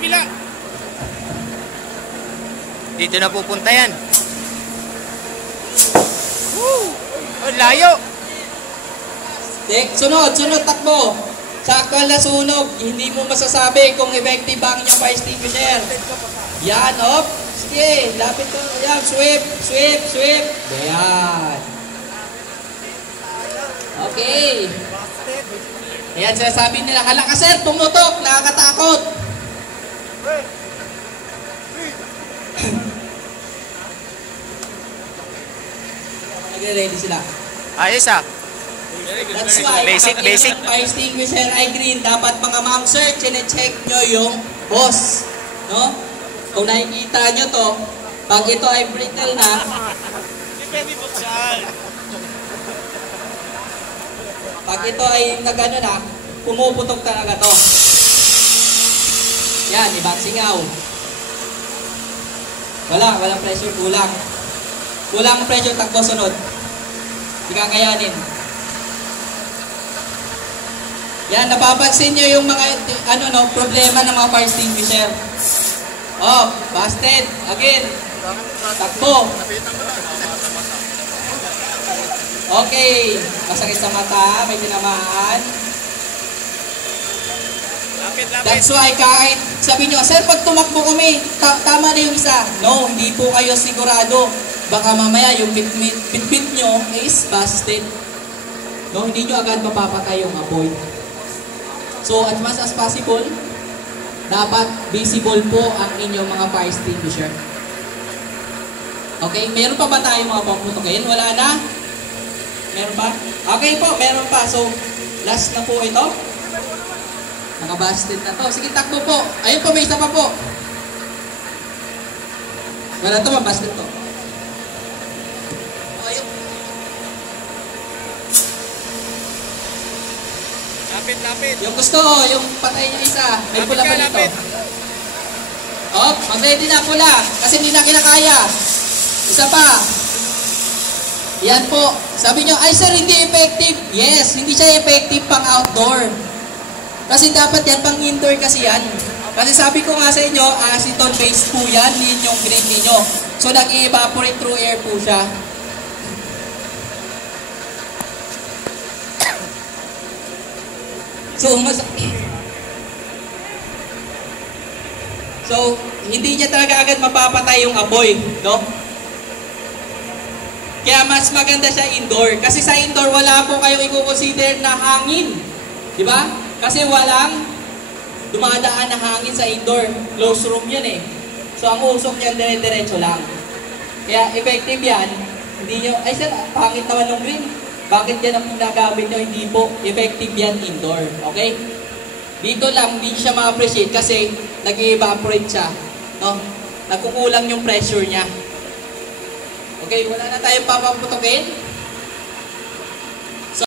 kabila. Dito na pupunta yan. Woo! Oh, layo. Sunod, takbo. Sa aktual na sunog, hindi mo masasabi kung effective ang inyong fire extinguisher. Yan, op. Sige, lapit ko. Yan, sweep. Ayan. Okay. Ayan, sinasabi nila, hala ka sir, pumutok, nakakatakot. Nagre-ready sila. Ayos ah. That's why, basic. fire extinguisher ay green, dapat mga ma'am sir, chine-check nyo yung hose. No? Kung nakikita nyo to, pag ito ay brittle na, pag ito ay nagano na, pumuputok talaga to. Yan, ibang singaw. Walang pressure, kulang. Kulang pressure, takbo sunod. Hindi kakayanin. Yan, napapansin nyo yung mga problema ng mga fire extinguisher. Oh, busted. Again. Takbo. Okay. Masakit sa mata, may tinamaan. That's why kahit sabi nyo, sir, pag tumakbo kami, tama na yung isa. No, hindi po kayo sigurado. Baka mamaya yung bit nyo is busted. No, hindi nyo agad mapapatay yung apoy. So, as much as possible, dapat visible po ang inyong mga fire extinguisher. Okay, meron pa ba tayo mga paputukin? Wala na? Meron pa? Okay po, meron pa. So, last na po ito. Nakabasted na to. Sige, takbo po. Ayun po, may isa pa po. Wala to, mabasted to. Ayun. Lapit. Yung gusto, yung patay niya isa. May pula pa dito. Oh, mag-ready na pula. Kasi hindi na kinakaya. Isa pa. Yan po. Sabi nyo, ay sir, hindi effective. Yes, hindi siya effective pang outdoor. Kasi dapat yan, pang indoor kasi yan. Kasi sabi ko nga sa inyo, acetone based po yan, yun yung grade ninyo. So, nag-evaporate through air po siya. So, hindi niya talaga agad mapapatay yung apoy, no? Kaya mas maganda siya indoor. Kasi sa indoor, wala po kayong i-consider na hangin. Di ba? Kasi walang dumadaan na hangin sa indoor. Closed room yun eh. So, ang usok niyan, dire-diretso lang. Kaya, effective yan. Hindi nyo, ay sir, pangit naman ng green. Bakit yan ang pinagamit nyo? Hindi po. Effective yan indoor. Okay? Dito lang, hindi siya ma-appreciate kasi nag-evaporate siya. No? Nagkukulang yung pressure niya. Okay, wala na tayong papaputukin.